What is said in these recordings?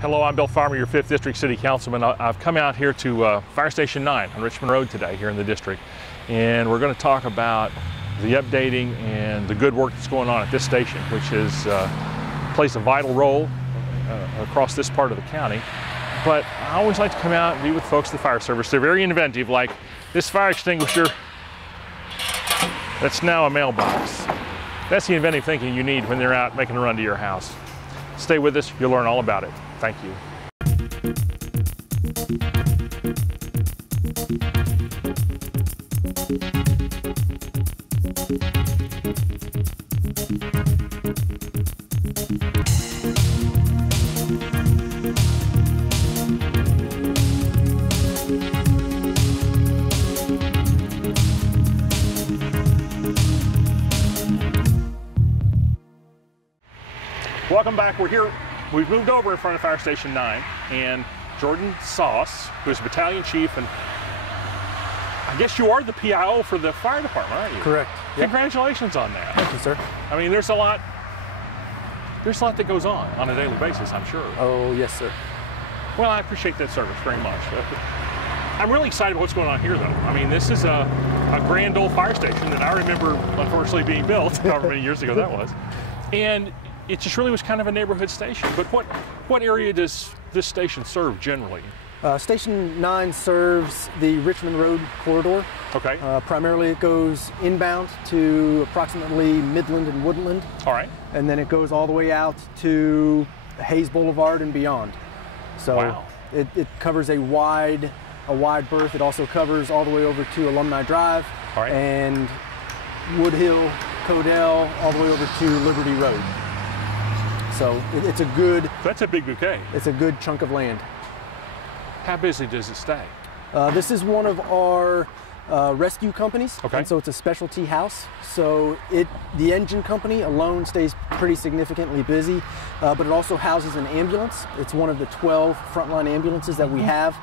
Hello, I'm Bill Farmer, your 5th District City Councilman. I've come out here to Fire Station 9 on Richmond Road today here in the district, and we're going to talk about the updating and the good work that's going on at this station, which plays a vital role across this part of the county. But I always like to come out and be with folks at the fire service. They're very inventive, like this fire extinguisher that's now a mailbox. That's the inventive thinking you need when they're out making a run to your house. Stay with us, you'll learn all about it. Thank you. Welcome back. We're here. We've moved over in front of Fire Station 9, and Jordan Sauce, who's battalion chief, and I guess you are the PIO for the fire department, aren't you? Correct. Congratulations on that. Thank you, sir. I mean, there's a lot that goes on a daily basis, I'm sure. Oh, yes, sir. Well, I appreciate that service very much. I'm really excited about what's going on here, though. I mean, this is a grand old fire station that I remember, unfortunately, being built however many years ago that was. And it just really was kind of a neighborhood station. But what area does this station serve generally? Station 9 serves the Richmond Road corridor. Okay. Primarily it goes inbound to approximately Midland and Woodland. All right. And then it goes all the way out to Hayes Boulevard and beyond. So wow. it covers a wide berth. It also covers all the way over to Alumni Drive, all right, and Wood Hill, Codell, all the way over to Liberty Road. So it's a good... That's a big bouquet. It's a good chunk of land. How busy does it stay? This is one of our rescue companies. Okay. And so it's a specialty house. So the engine company alone stays pretty significantly busy, but it also houses an ambulance. It's one of the 12 frontline ambulances that we have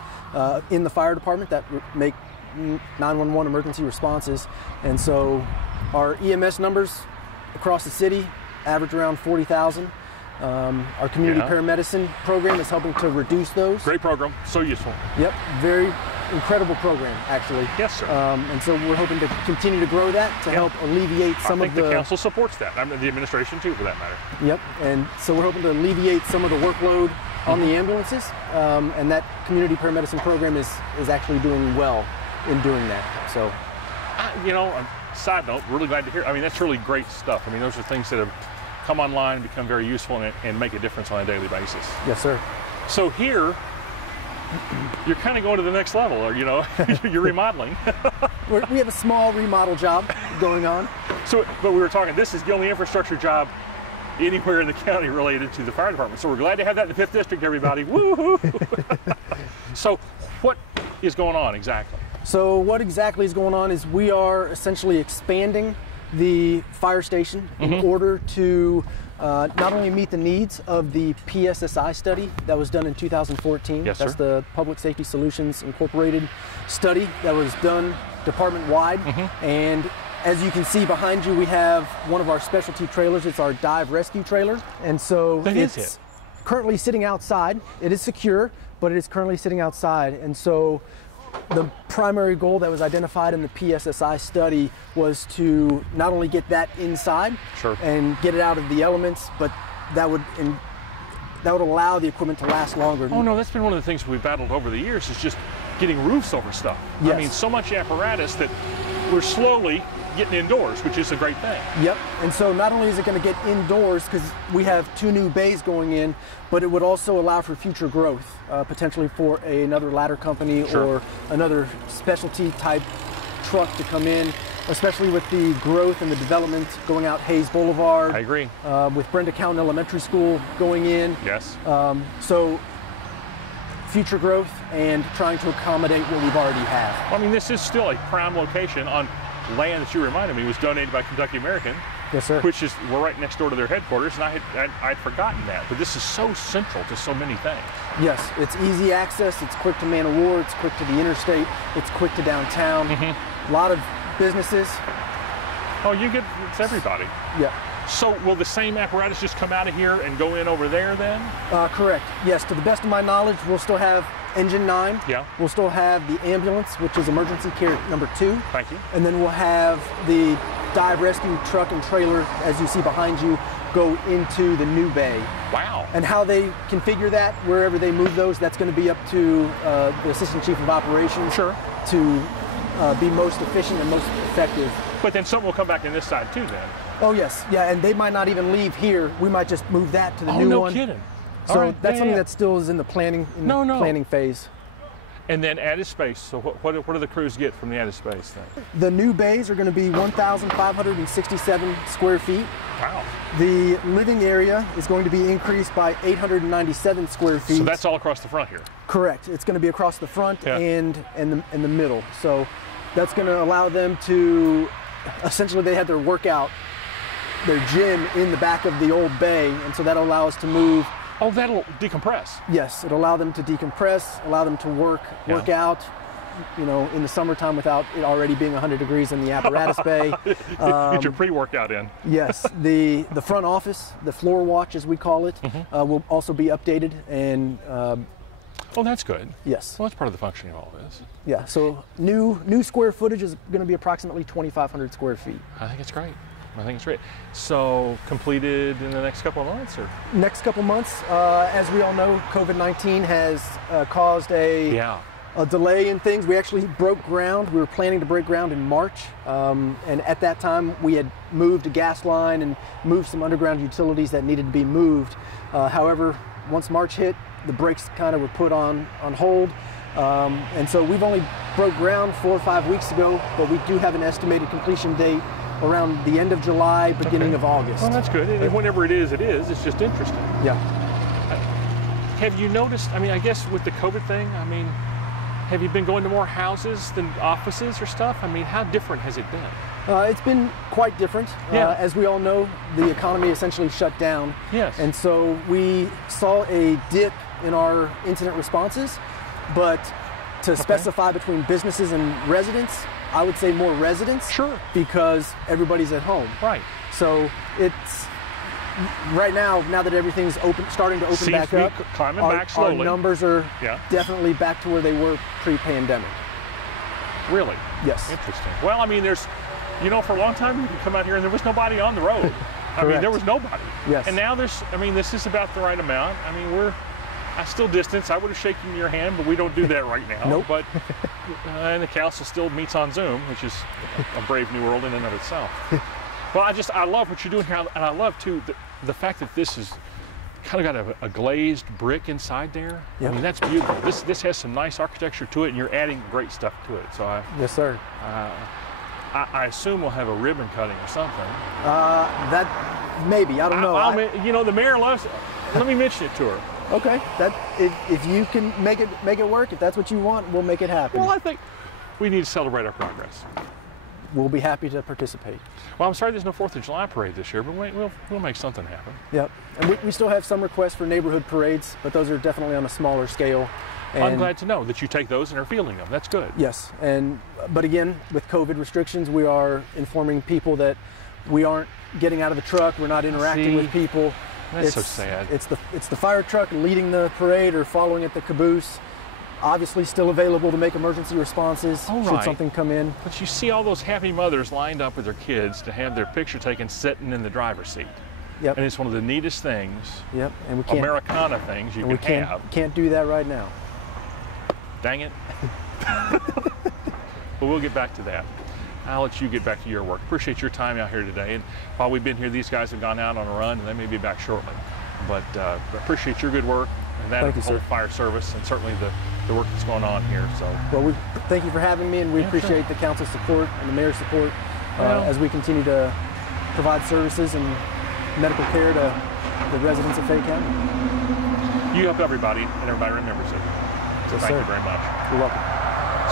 in the fire department that make 911 emergency responses. And so our EMS numbers across the city average around 40,000. Our community paramedicine program is helping to reduce those. Great program, so useful. Yep, very incredible program, actually. Yes, sir. And so we're hoping to continue to grow that to help alleviate some of the... I think the council supports that. I mean, the administration too, for that matter. Yep, and so we're hoping to alleviate some of the workload on the ambulances, and that community paramedicine program is actually doing well in doing that. So, you know, side note, really glad to hear. I mean, that's really great stuff. I mean, those are things that have come online, become very useful, and make a difference on a daily basis. Yes, sir. So here, you're kind of going to the next level, or, you know, you're remodeling. We have a small remodel job going on. So, but we were talking, this is the only infrastructure job anywhere in the county related to the fire department. So we're glad to have that in the 5th District, everybody. Woo-hoo! So what is going on exactly? So what exactly is going on is we are essentially expanding the fire station in order to not only meet the needs of the PSSI study that was done in 2014. Yes, that's sir. the Public Safety Solutions Incorporated study that was done department-wide. And as you can see behind you, we have one of our specialty trailers. It's our dive rescue trailer. And so it's currently sitting outside. It is secure, but it is currently sitting outside. And so the primary goal that was identified in the PSSI study was to not only get that inside and get it out of the elements, but that would allow the equipment to last longer. Oh no, that's been one of the things we've battled over the years, is just getting roofs over stuff. Yes. I mean, so much apparatus that we're slowly getting indoors, which is a great thing. Yep, and so not only is it going to get indoors, because we have 2 new bays going in, but it would also allow for future growth, potentially for another ladder company or another specialty type truck to come in, especially with the growth and the development going out Hayes Boulevard. I agree. With Brenda County Elementary School going in. Yes. So future growth and trying to accommodate what we've already have. Well, I mean, this is still a prime location on land that you reminded me was donated by Kentucky American. Yes, sir. Which is, we're right next door to their headquarters, and I'd forgotten that. But this is so central to so many things. Yes, it's easy access, it's quick to Man of War, it's quick to the interstate, it's quick to downtown. A lot of businesses. Oh, it's everybody. Yeah. So will the same apparatus just come out of here and go in over there then? Correct. Yes, to the best of my knowledge, we'll still have engine 9. Yeah. We'll still have the ambulance, which is emergency care number 2. Thank you. And then we'll have the dive rescue truck and trailer, as you see behind you, go into the new bay. Wow. And how they configure that, wherever they move those, that's going to be up to the Assistant Chief of Operations. Sure. To be most efficient and most effective. But then something will come back in this side too then? Oh yes, yeah, and they might not even leave here. We might just move that to the new one. Oh, no kidding. So that's something that still is in the planning, planning phase. And then added space. So what do the crews get from the added space then? The new bays are going to be 1,567 square feet. Wow. The living area is going to be increased by 897 square feet. So that's all across the front here? Correct. It's going to be across the front and the middle. So that's going to allow them to, essentially they had their workout, their gym in the back of the old bay, and so that'll allow us to move. Oh, that'll decompress. Yes, it'll allow them to decompress, allow them to work out, you know, in the summertime without it already being 100 degrees in the apparatus bay. Get your pre-workout in. Yes, the front office, the floor watch as we call it, will also be updated and. Oh, that's good. Yes. Well, that's part of the functioning of all this. Yeah. So new square footage is going to be approximately 2,500 square feet. I think it's great. I think it's great. So completed in the next couple of months, or? Next couple months. As we all know, COVID-19 has caused a delay in things. We actually broke ground. We were planning to break ground in March, and at that time we had moved a gas line and moved some underground utilities that needed to be moved. However, once March hit, the brakes kind of were put on hold. And so we've only broke ground 4 or 5 weeks ago, but we do have an estimated completion date around the end of July, beginning of August. Well, that's good. And whenever it is, it's just interesting. Yeah. Have you noticed, I mean, I guess with the COVID thing, I mean, have you been going to more houses than offices or stuff? I mean, how different has it been? It's been quite different. As we all know, the economy essentially shut down. Yes. And so we saw a dip in our incident responses, but to specify between businesses and residents, I would say more residents. Sure. Because everybody's at home. Right. So it's right now that everything's starting to open back up, climbing back slowly. Our numbers are definitely back to where they were pre-pandemic. Really? Yes. Interesting. Well, I mean, there's, you know, for a long time you could come out here and there was nobody on the road. I mean, there was nobody. Yes. And now there's, I mean, this is about the right amount. I mean, I still distance. I would have shaken your hand, but we don't do that right now. Nope. But and the council still meets on Zoom, which is a brave new world in and of itself. Well, I love what you're doing here, and I love too the fact that this is kind of got a glazed brick inside there. Yep. I mean, that's beautiful. This has some nice architecture to it, and you're adding great stuff to it. So yes, sir. I assume we'll have a ribbon cutting or something. That maybe, I don't know. You know, the mayor loves it. Let me mention it to her. Okay, if you can make it work, if that's what you want, we'll make it happen. Well, I think we need to celebrate our progress. We'll be happy to participate. Well, I'm sorry there's no 4th of July parade this year, but we'll make something happen. Yep, and we still have some requests for neighborhood parades, but those are definitely on a smaller scale. And I'm glad to know that you take those and are fielding them. That's good. Yes, but again, with COVID restrictions, we are informing people that we aren't getting out of the truck, we're not interacting with people. That's so sad. It's the fire truck leading the parade or following at the caboose. Obviously still available to make emergency responses should something come in. But you see all those happy mothers lined up with their kids to have their picture taken sitting in the driver's seat. Yep. And it's one of the neatest things, and we can't, Americana things you can have. Can't do that right now. Dang it. But we'll get back to that. I'll let you get back to your work. Appreciate your time out here today. And while we've been here, these guys have gone out on a run, and they may be back shortly. But appreciate your good work and that of the whole fire service, and certainly the work that's going on here. So, well, we thank you for having me, and we appreciate the council's support and the mayor's support as we continue to provide services and medical care to the residents of Fayette County. You help everybody, and everybody remembers it. So thank you very much. You're welcome.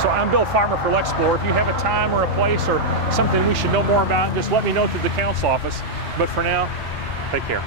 So I'm Bill Farmer for LexPlore. If you have a time or a place or something we should know more about, just let me know through the council office. But for now, take care.